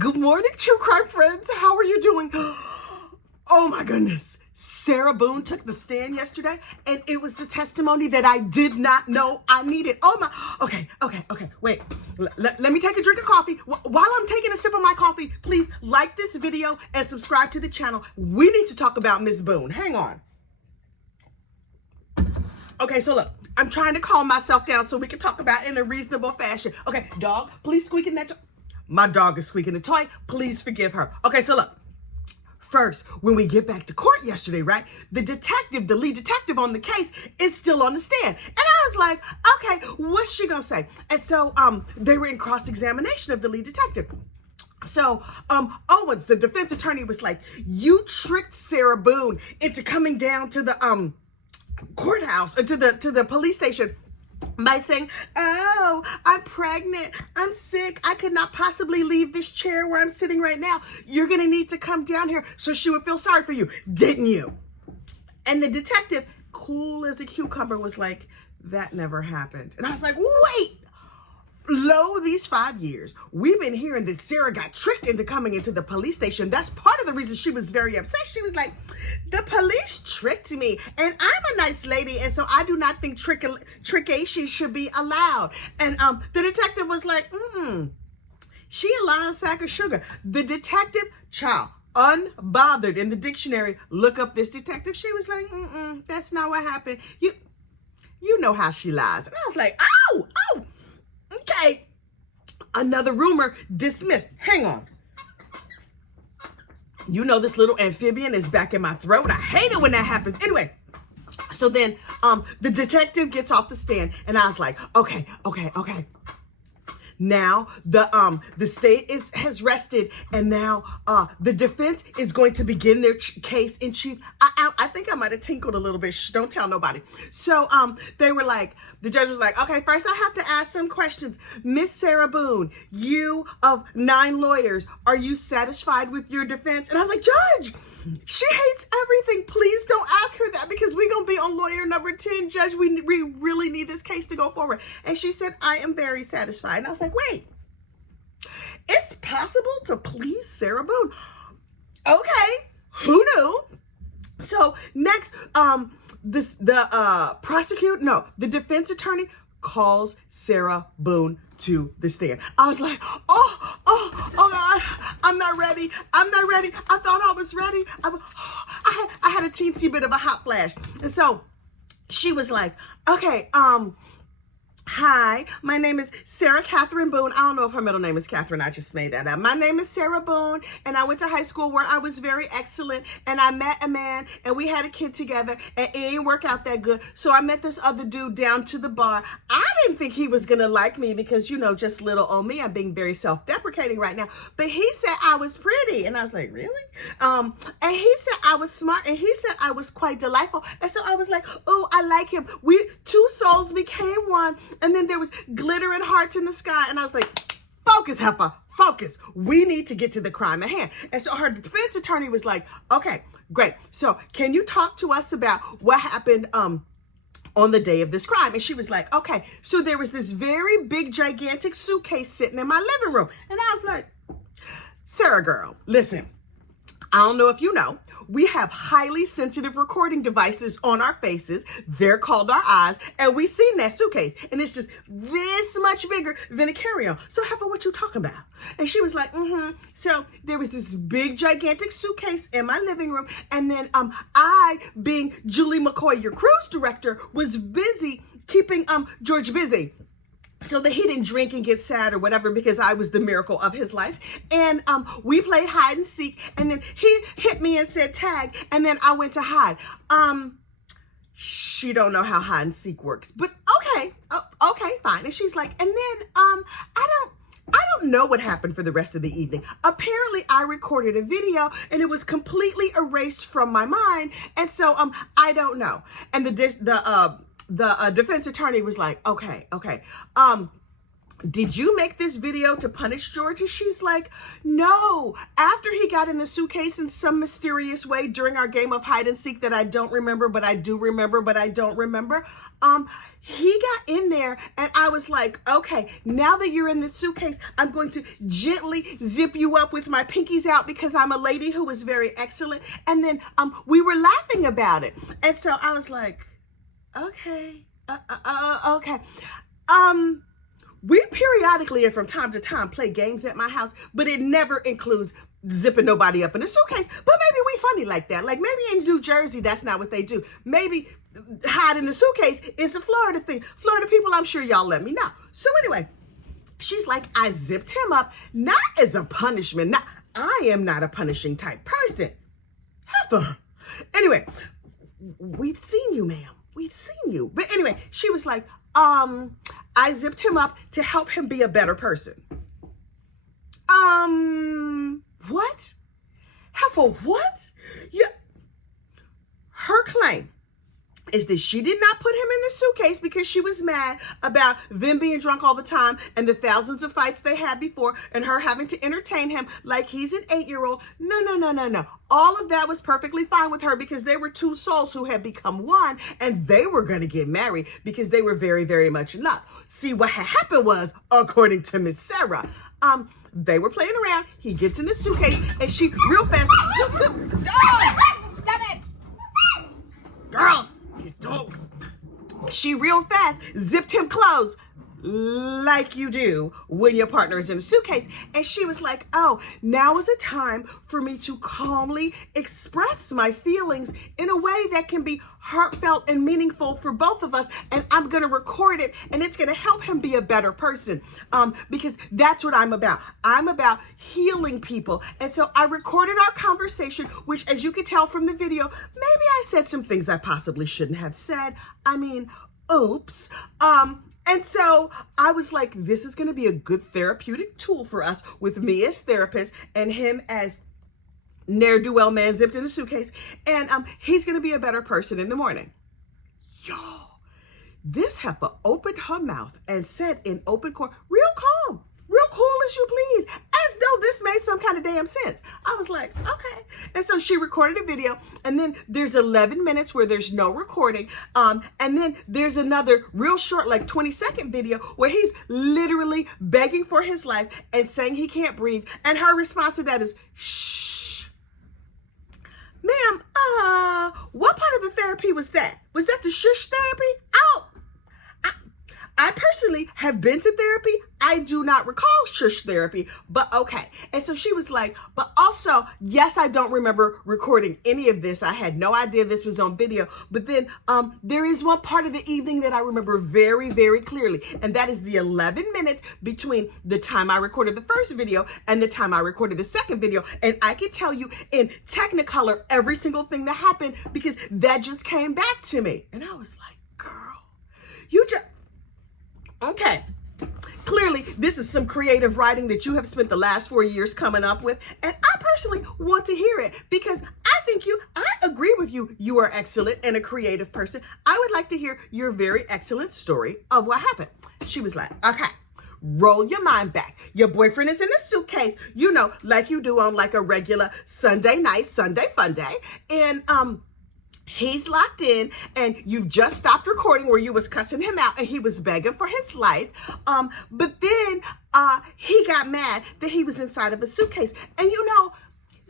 Good morning, true crime friends. How are you doing? Oh my goodness. Sarah Boone took the stand yesterday, and it was the testimony that I did not know I needed. Oh my, okay, wait. Let me take a drink of coffee. While I'm taking a sip of my coffee, please like this video and subscribe to the channel. We need to talk about Miss Boone. Hang on. Okay, so look, I'm trying to calm myself down so we can talk about it in a reasonable fashion. Okay, dog, please squeak in that toy. My dog is squeaking the toy. Please forgive her. Okay, so look. First, when we get back to court yesterday, right, the lead detective on the case is still on the stand. And I was like, okay, what's she gonna say? And so they were in cross-examination of the lead detective. So Owens, the defense attorney, was like, you tricked Sarah Boone into coming down to the courthouse, to the police station by saying, oh, I'm pregnant, I'm sick, I could not possibly leave this chair where I'm sitting right now. You're gonna need to come down here so she would feel sorry for you, didn't you? And the detective, cool as a cucumber, was like, that never happened. And I was like, wait, lo, these 5 years, we've been hearing that Sarah got tricked into coming into the police station. That's part of the reason she was very upset. She was like, the police tricked me, and I'm a nice lady, and so I do not think trickation should be allowed. And the detective was like, she a lying sack of sugar. The detective, child, unbothered in the dictionary, look up this detective. She was like, that's not what happened. You know how she lies. And I was like, oh, okay. Another rumor dismissed. Hang on. You know this little amphibian is back in my throat. I hate it when that happens. Anyway, so then the detective gets off the stand, and I was like, okay. Now the state has rested, and now the defense is going to begin their case in chief. I think I might have tinkled a little bit. Shh, don't tell nobody. So they were like, the judge was like, okay, first I have to ask some questions. Miss Sarah Boone, you of 9 lawyers, are you satisfied with your defense? And I was like, Judge, she hates everything. Please don't ask her that, because we're going to be on lawyer number 10, Judge. We really need this case to go forward. And she said, I am very satisfied. And I was like, wait, it's possible to please Sarah Boone? Okay, who knew? So next, the defense attorney calls Sarah Boone to the stand. I was like, oh God, I'm not ready. I thought I was ready. I had a teensy bit of a hot flash. And so she was like, okay, hi, my name is Sarah Catherine Boone. I don't know if her middle name is Catherine. I just made that up. My name is Sarah Boone, and I went to high school where I was very excellent, and I met a man, and we had a kid together, and it didn't work out that good. So I met this other dude down to the bar. I didn't think he was going to like me because, you know, just little old me. I'm being very self-deprecating right now. But he said I was pretty, and I was like, really? And he said I was smart, and he said I was quite delightful. And so I was like, oh, I like him. Two souls became one. And then there was glitter and hearts in the sky. And I was like, focus, heifer, focus. We need to get to the crime at hand. And so her defense attorney was like, okay, great. So can you talk to us about what happened on the day of this crime? And she was like, okay, so there was this very big, gigantic suitcase sitting in my living room. And I was like, Sarah girl, listen, I don't know if you know, we have highly sensitive recording devices on our faces. They're called our eyes. And we seen that suitcase. And it's just this much bigger than a carry-on. So, heifer, what you talking about? And she was like, So there was this big, gigantic suitcase in my living room. And then I, being Julie McCoy, your cruise director, was busy keeping George busy, so that he didn't drink and get sad or whatever, because I was the miracle of his life. And we played hide and seek, and then he hit me and said tag, and then I went to hide. She don't know how hide and seek works, but okay, okay, fine. And she's like, and then I don't know what happened for the rest of the evening. Apparently I recorded a video and it was completely erased from my mind, and so I don't know. And the defense attorney was like, okay. did you make this video to punish George? And she's like, no. After he got in the suitcase in some mysterious way during our game of hide and seek that I don't remember, but I do remember, but I don't remember. He got in there and I was like, okay, now that you're in the suitcase, I'm going to gently zip you up with my pinkies out because I'm a lady who is very excellent. And then we were laughing about it. And so I was like, okay, okay. We periodically and from time to time play games at my house, but it never includes zipping nobody up in a suitcase. But maybe we funny like that. Like maybe in New Jersey, that's not what they do. Maybe hide in the suitcase is a Florida thing. Florida people, I'm sure y'all let me know. So anyway, she's like, I zipped him up, not as a punishment. Not, I am not a punishing type person. Heather. Anyway, we've seen you, ma'am. We've seen you. But anyway, she was like, I zipped him up to help him be a better person. What? Heifer, what? Yeah. Her claim is that she did not put him in the suitcase because she was mad about them being drunk all the time and the thousands of fights they had before and her having to entertain him like he's an 8-year-old. No. All of that was perfectly fine with her because they were two souls who had become one and they were going to get married because they were very, very much in love. See, what had happened was, according to Miss Sarah, they were playing around. He gets in the suitcase and she real fast, zip. Dogs! Stop it! Girls! These dogs. She real fast zipped him closed like you do when your partner is in a suitcase. And she was like, oh, now is a time for me to calmly express my feelings in a way that can be heartfelt and meaningful for both of us. And I'm going to record it and it's going to help him be a better person. Because that's what I'm about. I'm about healing people. And so I recorded our conversation, which as you could tell from the video, maybe I said some things I possibly shouldn't have said. I mean, oops. And so I was like, this is going to be a good therapeutic tool for us with me as therapist and him as ne'er-do-well man zipped in a suitcase. And he's going to be a better person in the morning. Y'all, this heifer opened her mouth and said in open court, real calm, real cool as you please, as though this made some kind of damn sense. I was like, okay. And so she recorded a video and then there's 11 minutes where there's no recording. And then there's another real short, like 20-second video where he's literally begging for his life and saying he can't breathe. And her response to that is, shh. Ma'am, what part of the therapy was that? Was that the shush therapy? I personally have been to therapy. I do not recall shush therapy, but okay. And so she was like, but also, yes, I don't remember recording any of this. I had no idea this was on video. But then there is one part of the evening that I remember very, very clearly. And that is the 11 minutes between the time I recorded the first video and the time I recorded the second video. And I can tell you in Technicolor every single thing that happened because that just came back to me. And I was like, girl, you just... Okay, clearly this is some creative writing that you have spent the last 4 years coming up with. And I personally want to hear it because I agree with you. You are excellent and a creative person. I would like to hear your very excellent story of what happened. She was like, okay, roll your mind back. Your boyfriend is in a suitcase, you know, like you do on like a regular Sunday night, Sunday fun day. And, he's locked in and you've just stopped recording where you was cussing him out and he was begging for his life. But then he got mad that he was inside of a suitcase. And you know,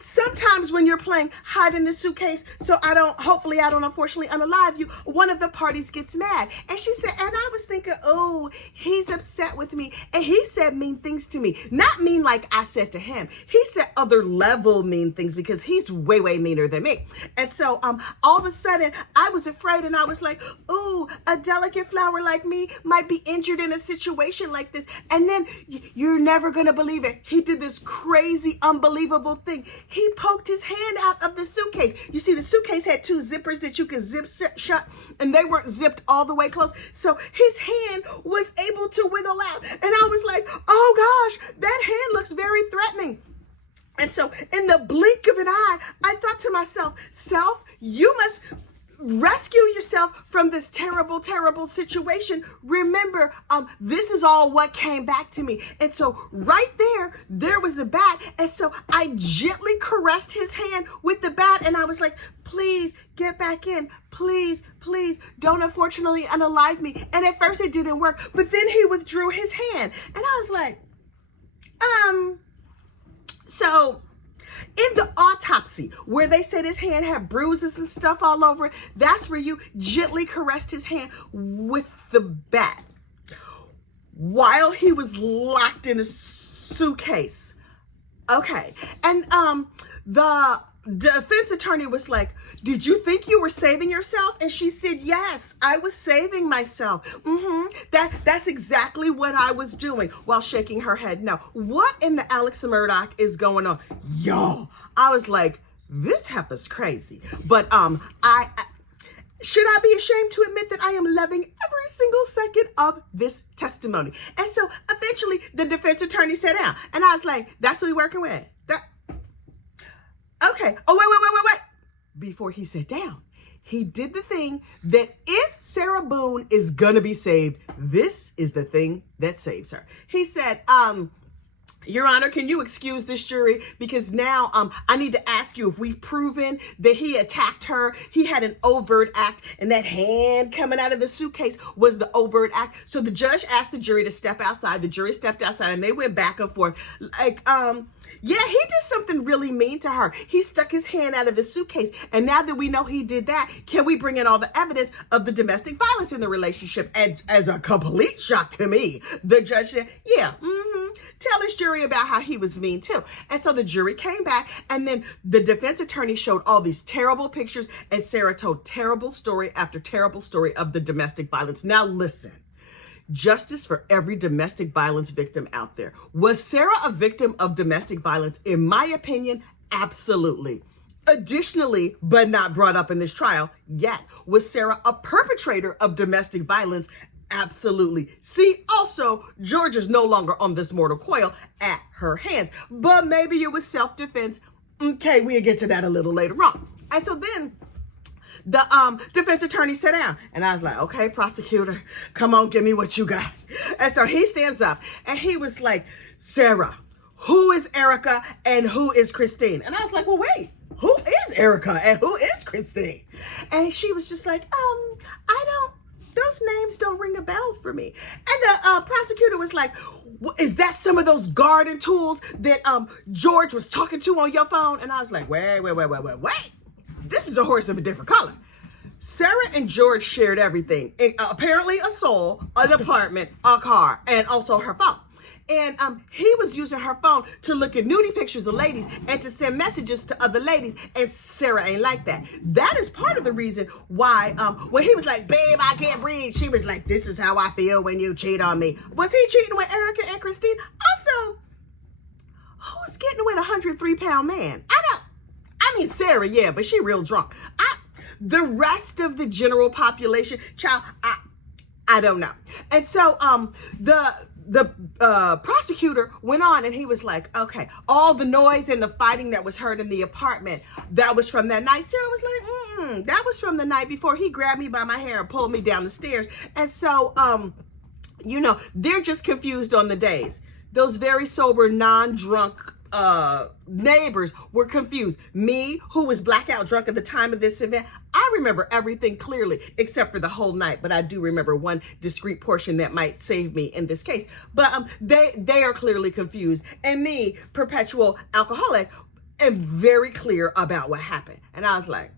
sometimes when you're playing hide in the suitcase, so hopefully I don't unfortunately unalive you, one of the parties gets mad. And she said, and I was thinking, oh, he's upset with me. And he said mean things to me. Not mean like I said to him. He said other level mean things because he's way, way meaner than me. And so all of a sudden I was afraid and I was like, oh, a delicate flower like me might be injured in a situation like this. And then you're never going to believe it. He did this crazy, unbelievable thing. He poked his hand out of the suitcase. You see, the suitcase had 2 zippers that you could zip shut, and they weren't zipped all the way close. So his hand was able to wiggle out. And I was like, oh gosh, that hand looks very threatening. And so in the blink of an eye, I thought to myself, self, you must rescue yourself from this terrible, terrible situation. Remember, this is all what came back to me. And so right there was a bat. And so I gently caressed his hand with the bat. And I was like, please get back in. Please, please don't unfortunately unalive me. And at first it didn't work, but then he withdrew his hand. And I was like, so in the autopsy, where they said his hand had bruises and stuff all over it, that's where you gently caressed his hand with the bat while he was locked in a suitcase. Okay. And the defense attorney was like, did you think you were saving yourself? And she said, yes, I was saving myself. That's exactly what I was doing, while shaking her head no. What in the Alex Murdoch is going on? Y'all, I was like, this heifer's crazy. But should I be ashamed to admit that I am loving every single second of this testimony? And so eventually the defense attorney sat down, and I was like, that's who we working with? Okay. Oh, wait. Before he sat down, he did the thing that if Sarah Boone is gonna be saved, this is the thing that saves her. He said, Your Honor, can you excuse this jury? Because now I need to ask you if we've proven that he attacked her. He had an overt act, and that hand coming out of the suitcase was the overt act. So the judge asked the jury to step outside. The jury stepped outside, and they went back and forth. Like, yeah, he did something really mean to her. He stuck his hand out of the suitcase. And now that we know he did that, can we bring in all the evidence of the domestic violence in the relationship? And as a complete shock to me, the judge said, yeah, tell this jury about how he was mean too. And so the jury came back, and then the defense attorney showed all these terrible pictures, and Sarah told terrible story after terrible story of the domestic violence. Now listen. Justice for every domestic violence victim out there. Was Sarah a victim of domestic violence? In my opinion, absolutely. Additionally, but not brought up in this trial yet, was Sarah a perpetrator of domestic violence? Absolutely. See, also, George is no longer on this mortal coil at her hands, but maybe it was self-defense. Okay, we'll get to that a little later on. And so then the defense attorney sat down, and I was like, okay, prosecutor, come on, give me what you got. And so he stands up, and he was like, Sarah, who is Erica and who is Christine? And I was like, well, wait, who is Erica and who is Christine? And she was just like, those names don't ring a bell for me. And the prosecutor was like, is that some of those garden tools that George was talking to on your phone? And I was like, wait. This is a horse of a different color. Sarah and George shared everything. Apparently a soul, an apartment, a car, and also her phone. And he was using her phone to look at nudie pictures of ladies and to send messages to other ladies. And Sarah ain't like that. That is part of the reason why when he was like, babe, I can't breathe, she was like, this is how I feel when you cheat on me. Was he cheating with Erica and Christine? Also, who's getting with a 103-pound man? I mean, Sarah, yeah, but she real drunk. The rest of the general population, child, I don't know. And so the prosecutor went on, and he was like, okay, all the noise and the fighting that was heard in the apartment, that was from that night. Sarah was like, that was from the night before he grabbed me by my hair and pulled me down the stairs. And so, they're just confused on the days. Those very sober, non-drunk neighbors were confused. Me, who was blackout drunk at the time of this event, I remember everything clearly except for the whole night, but I do remember one discrete portion that might save me in this case. But they are clearly confused, and me, perpetual alcoholic, am very clear about what happened. And I was like,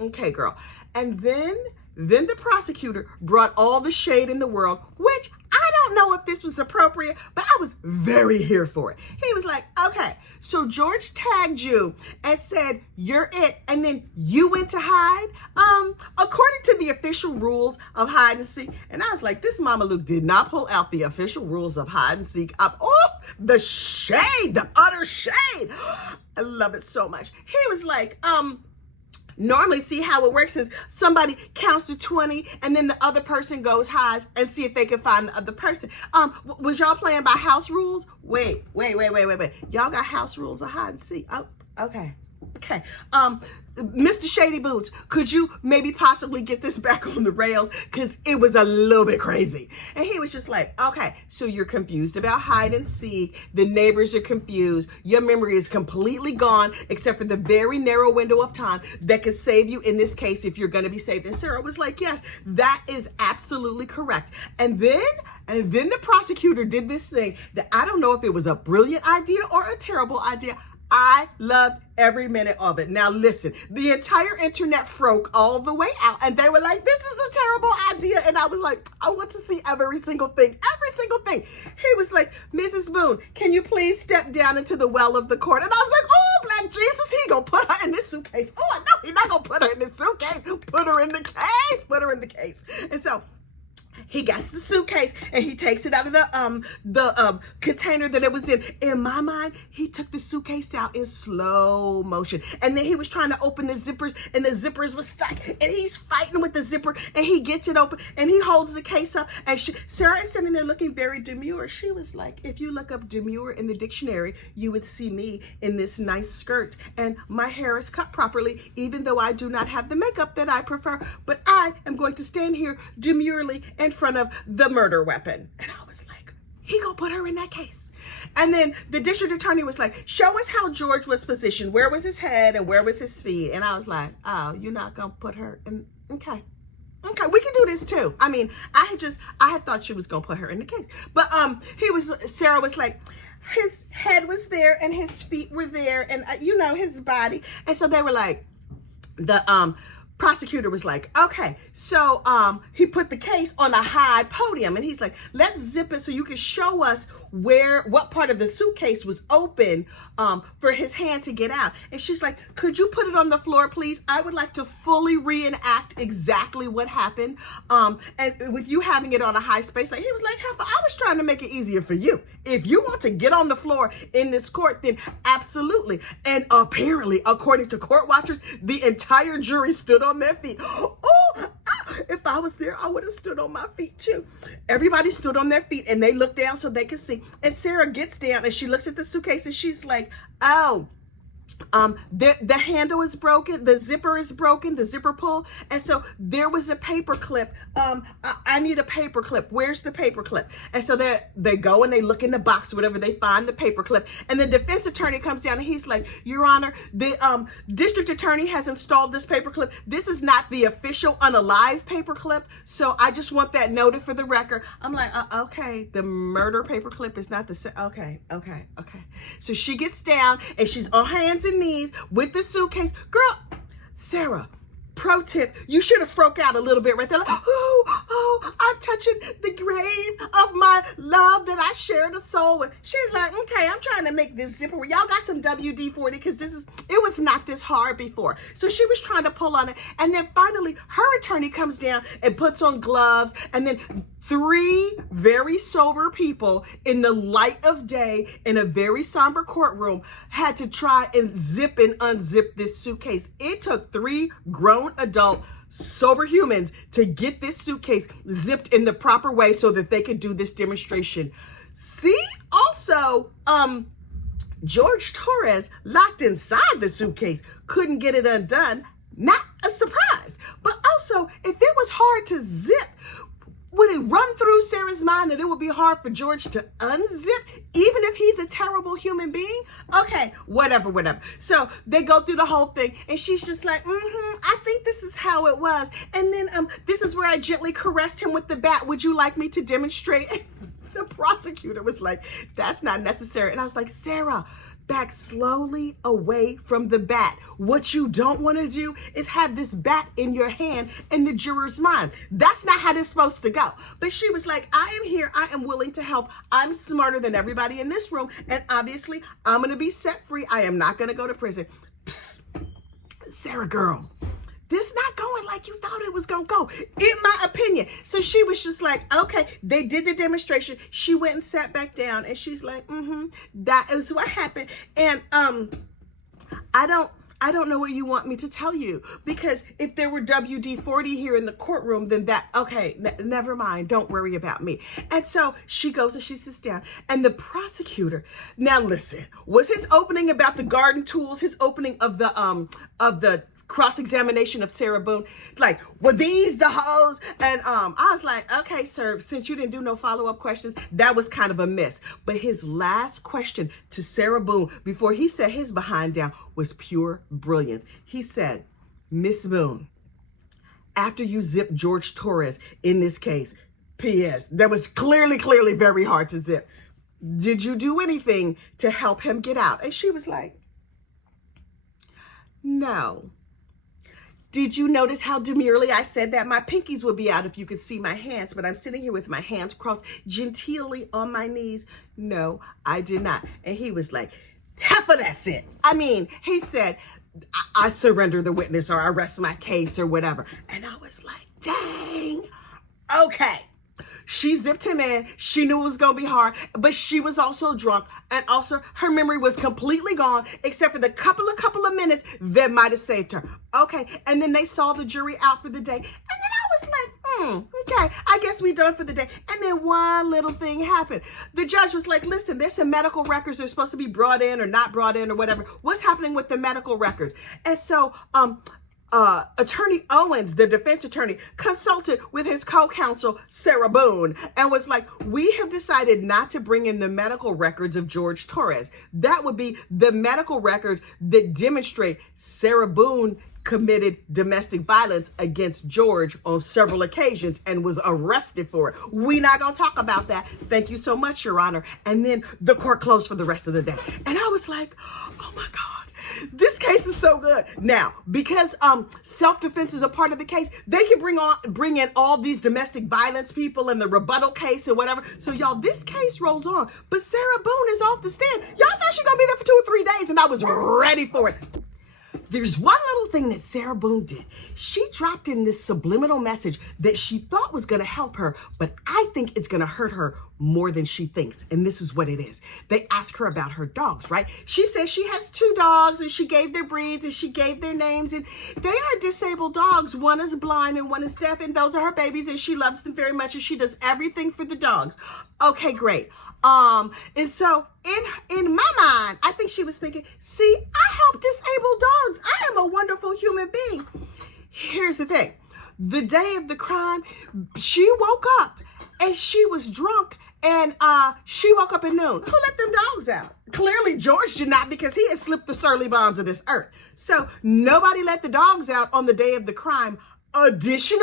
okay, girl. And then the prosecutor brought all the shade in the world, which I don't know if this was appropriate, but I was very here for it. He was like, okay, so George tagged you and said, you're it, and then you went to hide, according to the official rules of hide and seek. And I was like, this Mama Luke did not pull out the official rules of hide and seek. The shade, the utter shade. I love it so much. He was like, normally, see how it works is somebody counts to 20 and then the other person goes hides and see if they can find the other person. Was y'all playing by house rules? Wait. Y'all got house rules of hide and seek. Oh, okay. Okay. Mr. Shady Boots, could you maybe possibly get this back on the rails? Because it was a little bit crazy. And he was just like, okay, so you're confused about hide and seek. The neighbors are confused. Your memory is completely gone, except for the very narrow window of time that could save you in this case if you're going to be saved. And Sarah was like, yes, that is absolutely correct. And then the prosecutor did this thing that I don't know if it was a brilliant idea or a terrible idea. I loved every minute of it. Now listen, the entire internet broke all the way out and they were like, this is a terrible idea. And I was like, I want to see every single thing, every single thing. He was like, Mrs. Boone, can you please step down into the well of the court? And I was like, oh, Black Jesus, he gonna put her in this suitcase. Oh, no, he's not gonna put her in this suitcase. Put her in the case, put her in the case. And so he gets the suitcase and he takes it out of the container that it was in. In my mind, he took the suitcase out in slow motion. And then he was trying to open the zippers and the zippers were stuck. And he's fighting with the zipper and he gets it open and he holds the case up. And Sarah is sitting there looking very demure. She was like, if you look up demure in the dictionary, you would see me in this nice skirt. And my hair is cut properly, even though I do not have the makeup that I prefer. But I am going to stand here demurely in front of the murder weapon. And I was like, he gonna put her in that case. And then the district attorney was like, show us how George was positioned. Where was his head and where was his feet? And I was like, oh, you're not gonna put her in? Okay, we can do this too. I mean, I had thought she was gonna put her in the case. But Sarah was like, his head was there and his feet were there and his body. And so they were like, the prosecutor was like, okay, so he put the case on a high podium and he's like, let's zip it so you can show us what part of the suitcase was open for his hand to get out. And she's like, could you put it on the floor, please? I would like to fully reenact exactly what happened. And with you having it on a high space, like he was like, Heifer, I was trying to make it easier for you. If you want to get on the floor in this court, then absolutely. And apparently, according to court watchers, the entire jury stood on their feet. Oh, if I was there, I would have stood on my feet too. Everybody stood on their feet and they looked down so they could see. And Sarah gets down and she looks at the suitcase and she's like, oh, the handle is broken, the zipper is broken, the zipper pull. And so there was a paper clip. I need a paper clip. Where's the paper clip? And so they go and they look in the box, whatever, they find the paper clip. And the defense attorney comes down and he's like, Your Honor, the district attorney has installed this paper clip. This is not the official unalive paper clip. So I just want that noted for the record. I'm like, okay, the murder paper clip is not the same. Okay. So she gets down and she's on hands and knees with the suitcase. Girl, Sarah, pro tip, you should have broke out a little bit right there. Like, oh, I'm touching the grave of my love that I shared a soul with. She's like, okay, I'm trying to make this zipper. Y'all got some WD-40 because it was not this hard before. So she was trying to pull on it. And then finally, her attorney comes down and puts on gloves. And then 3 very sober people in the light of day in a very somber courtroom had to try and zip and unzip this suitcase. It took 3 grown adult sober humans to get this suitcase zipped in the proper way so that they could do this demonstration. See, also, George Torres locked inside the suitcase, couldn't get it undone. Not a surprise. But also, if it was hard to zip, would it run through Sarah's mind that it would be hard for George to unzip, even if he's a terrible human being? Okay, whatever. So they go through the whole thing, and she's just like, I think this is how it was. And then this is where I gently caressed him with the bat. Would you like me to demonstrate? The prosecutor was like, that's not necessary. And I was like, Sarah, back slowly away from the bat. What you don't want to do is have this bat in your hand in the juror's mind. That's not how this is supposed to go. But she was like, I am here. I am willing to help. I'm smarter than everybody in this room. And obviously, I'm going to be set free. I am not going to go to prison. Psst. Sarah girl, this not going like you thought it was going to go, in my opinion. So she was just like, okay, they did the demonstration. She went and sat back down and she's like, that is what happened. And I I don't know what you want me to tell you, because if there were WD-40 here in the courtroom, then okay, never mind. Don't worry about me. And so she goes and she sits down, and the prosecutor, now listen, was his opening about the garden tools, his opening of the cross-examination of Sarah Boone, like, were these the hoes? And I was like, okay, sir, since you didn't do no follow-up questions, that was kind of a miss. But his last question to Sarah Boone before he set his behind down was pure brilliance. He said, Miss Boone, after you zipped George Torres in this case, P.S., that was clearly very hard to zip, did you do anything to help him get out? And she was like, no. Did you notice how demurely I said that? My pinkies would be out if you could see my hands, but I'm sitting here with my hands crossed genteelly on my knees. No, I did not. And he was like, heifer, that's it. I mean, he said, I surrender the witness, or I rest my case, or whatever. And I was like, dang, okay. She zipped him in. She knew it was going to be hard, but she was also drunk. And also her memory was completely gone, except for the couple of minutes that might have saved her. Okay. And then they saw the jury out for the day. And then I was like, okay, I guess we done for the day. And then one little thing happened. The judge was like, listen, there's some medical records that are supposed to be brought in or not brought in or whatever. What's happening with the medical records? And so, Attorney Owens, the defense attorney, consulted with his co-counsel, Sarah Boone, and was like, we have decided not to bring in the medical records of George Torres. That would be the medical records that demonstrate Sarah Boone committed domestic violence against George on several occasions and was arrested for it. We're not going to talk about that. Thank you so much, Your Honor. And then the court closed for the rest of the day. And I was like, oh my God. This case is so good. Now, because self-defense is a part of the case, they can bring in all these domestic violence people in the rebuttal case and whatever. So y'all, this case rolls on. But Sarah Boone is off the stand. Y'all thought she gonna be there for 2 or 3 days, and I was ready for it. There's one little thing that Sarah Boone did. She dropped in this subliminal message that she thought was going to help her, but I think it's going to hurt her more than she thinks. And this is what it is. They ask her about her dogs, right? She says she has 2 dogs, and she gave their breeds, and she gave their names, and they are disabled dogs. One is blind and one is deaf, and those are her babies, and she loves them very much, and she does everything for the dogs. Okay, great. And so in my mind, I think she was thinking, see, I help disabled dogs. I am a wonderful human being. Here's the thing. The day of the crime, she woke up and she was drunk, and she woke up at noon. Who let them dogs out? Clearly George did not, because he had slipped the surly bonds of this earth. So nobody let the dogs out on the day of the crime. Additionally,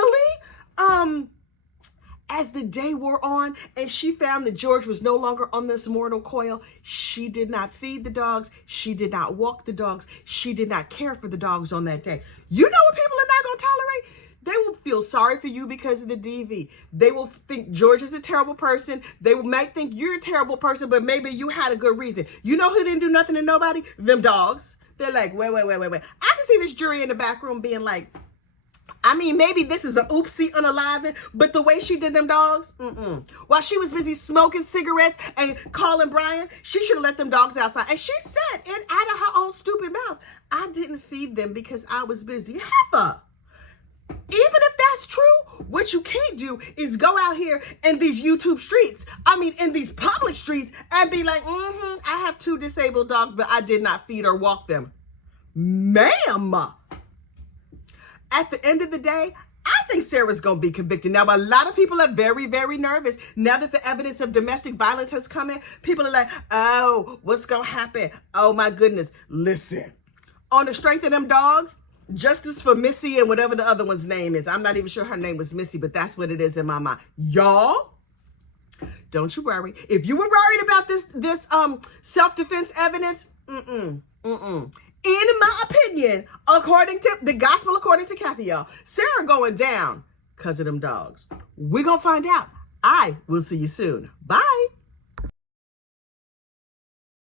as the day wore on and she found that George was no longer on this mortal coil, she did not feed the dogs. She did not walk the dogs. She did not care for the dogs on that day. You know what people are not going to tolerate? They will feel sorry for you because of the DV. They will think George is a terrible person. They might think you're a terrible person, but maybe you had a good reason. You know who didn't do nothing to nobody? Them dogs. They're like, wait. I can see this jury in the back room being like, I mean, maybe this is an oopsie unaliving, but the way she did them dogs, while she was busy smoking cigarettes and calling Brian, she should have let them dogs outside. And she said, out of her own stupid mouth, I didn't feed them because I was busy. Heifer. Even if that's true, what you can't do is go out here in these YouTube streets, in these public streets, and be like, I have 2 disabled dogs, but I did not feed or walk them. Ma'am. At the end of the day, I think Sarah's going to be convicted. Now, a lot of people are very, very nervous. Now that the evidence of domestic violence has come in, people are like, oh, what's going to happen? Oh, my goodness. Listen, on the strength of them dogs, justice for Missy and whatever the other one's name is. I'm not even sure her name was Missy, but that's what it is in my mind. Y'all, don't you worry. If you were worried about this self-defense evidence, in my opinion, according to the gospel, according to Kathy, y'all, Sarah going down because of them dogs. We're going to find out. I will see you soon. Bye.